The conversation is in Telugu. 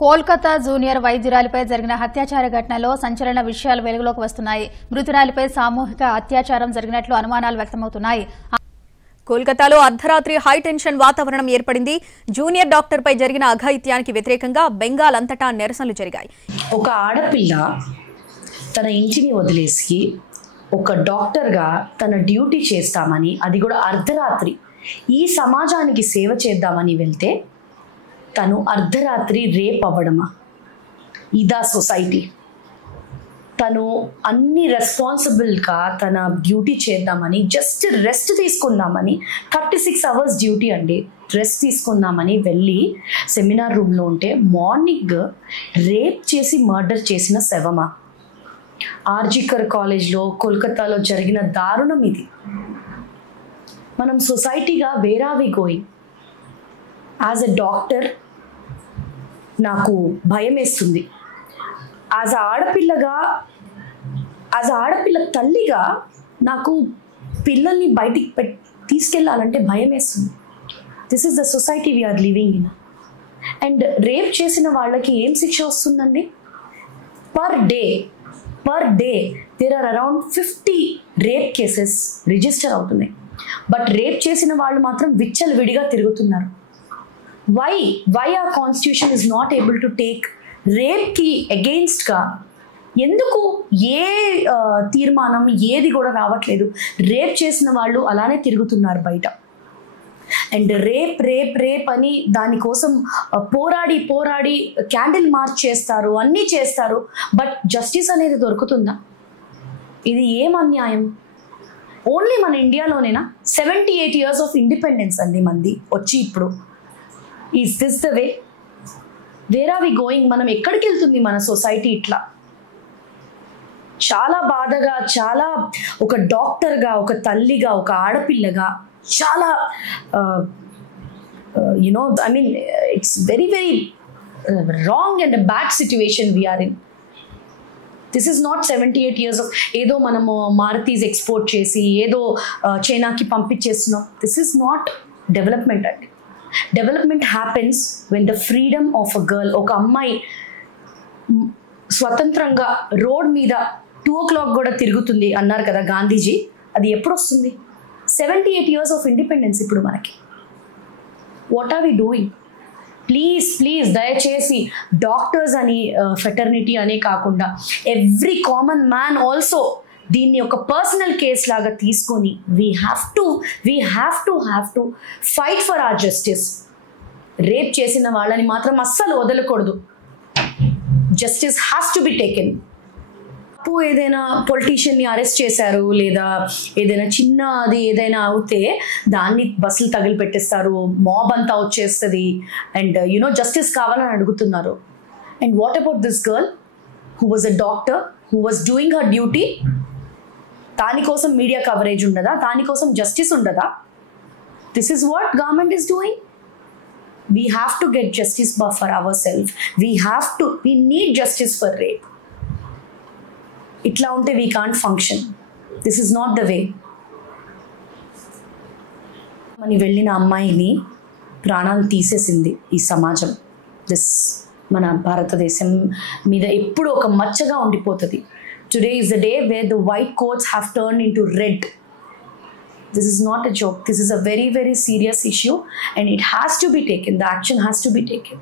కోల్కతా జూనియర్ వైద్యురాలిపై జరిగిన అత్యాచార ఘటనలో సంచలన విషయాలు వెలుగులోకి వస్తున్నాయి. మృతురాలిపై సామూహిక అత్యాచారం జరిగినట్లు అనుమానాలు వ్యక్తమవుతున్నాయి. కోల్కతాలో అర్ధరాత్రి హైటెన్షన్ వాతావరణం ఏర్పడింది. జూనియర్ డాక్టర్పై జరిగిన అఘాయిత్యానికి వ్యతిరేకంగా బెంగాల్ అంతటా నిరసనలు జరిగాయి. ఒక ఆడపిల్ల తన ఇంటిని వదిలేసి ఒక డాక్టర్గా తన డ్యూటీ చేస్తామని, అది కూడా అర్ధరాత్రి ఈ సమాజానికి సేవ చేద్దామని వెళ్తే తను అర్ధరాత్రి రేప్ అవ్వడమా? ఇదా సొసైటీ? తను అన్ని రెస్పాన్సిబుల్గా తన డ్యూటీ చేద్దామని, జస్ట్ రెస్ట్ తీసుకుందామని, 36 hours డ్యూటీ అండి, రెస్ట్ తీసుకుందామని వెళ్ళి సెమినార్ రూమ్లో ఉంటే మార్నింగ్ రేప్ చేసి మర్డర్ చేసిన శవమా? ఆర్జికర్ కాలేజ్లో కోల్కతాలో జరిగిన దారుణం ఇది. మనం సొసైటీగా where are we going? As a doctor నాకు భయం వేస్తుంది. యాజ్ ఆడపిల్లగా, యాజ్ ఆడపిల్ల తల్లిగా నాకు పిల్లల్ని బయటికి తీసుకెళ్ళాలంటే భయం వేస్తుంది. This is the society we're living in. And rape చేసిన వాళ్ళకి ఏం శిక్ష వస్తుందండి? Per day there are around 50 rape cases register అవుతున్నాయి. బట్ రేప్ చేసిన వాళ్ళు మాత్రం విచ్చలవిడిగా తిరుగుతున్నారు. Why our constitution is not able to take rape ki against ga? ఎందుకు ఏ తీర్మానం ఏది కూడా రావట్లేదు? రేప్ చేసిన వాళ్ళు అలానే తిరుగుతున్నారు బయట. అండ్ రేప్ అని దానికోసం పోరాడి క్యాండిల్ మార్చ్ చేస్తారు, అన్నీ చేస్తారు. బట్ జస్టిస్ అనేది దొరుకుతుందా? ఇది ఏం అన్యాయం? ఓన్లీ మన ఇండియాలోనేనా? 78 years ఆఫ్ ఇండిపెండెన్స్ అండి మంది వచ్చి ఇప్పుడు. Is this the way? Where are we going? మనం ఎక్కడికి వెళ్తుంది మన సొసైటీ? ఇట్లా చాలా బాధగా, చాలా ఒక డాక్టర్గా, ఒక తల్లిగా, ఒక ఆడపిల్లగా చాలా you know I mean it's very wrong and bad situation we're in. This is not 78 years of ఏదో మనము మారుతీస్ ఎక్స్పోర్ట్ చేసి ఏదో చైనాకి పంపించేస్తున్నాం. దిస్ ఈజ్ నాట్ డెవలప్మెంట్ అండి. Development happens when the freedom of a girl. ఒక అమ్మాయి స్వతంత్రంగా రోడ్ మీద 2 o'clock కూడా తిరుగుతుంది అన్నారు కదా గాంధీజీ. అది ఎప్పుడు వస్తుంది? 78 years ఆఫ్ ఇండిపెండెన్స్ ఇప్పుడు మనకి. What are we doing? Please దయచేసి డాక్టర్స్ అని ఫెటర్నిటీ అనే కాకుండా ఎవ్రీ కామన్ మ్యాన్ ఆల్సో దీన్ని ఒక పర్సనల్ కేస్ లాగా తీసుకొని we have to fight for our justice. Rape చేసిన వాళ్ళని మాత్రం అస్సలు వదలకూడదు. Justice has to be taken. అప్పు ఏదైనా పొలిటీషియన్ని అరెస్ట్ చేశారు, లేదా ఏదైనా చిన్నది ఏదైనా అవుతే దాన్ని బస్సులు తగిలిపెట్టేస్తారు, మాబ్ అంతా వచ్చేస్తుంది, అండ్ యునో జస్టిస్ కావాలని అడుగుతున్నారు. And what about this girl who was a doctor, who was doing her duty? దానికోసం మీడియా కవరేజ్ ఉండదా? దానికోసం జస్టిస్ ఉండదా? This is what government is doing. We have to get justice for our self. We need justice for rape. ఇట్లా ఉంటే we can't function. This is not the way. అని వెళ్ళిన అమ్మాయిని ప్రాణాలు తీసేసింది ఈ సమాజం. మన భారతదేశం మీద ఎప్పుడు ఒక మచ్చగా ఉండిపోతుంది. Today is the day where the white coats have turned into red. This is not a joke. This is a very serious issue and it has to be taken. The action has to be taken.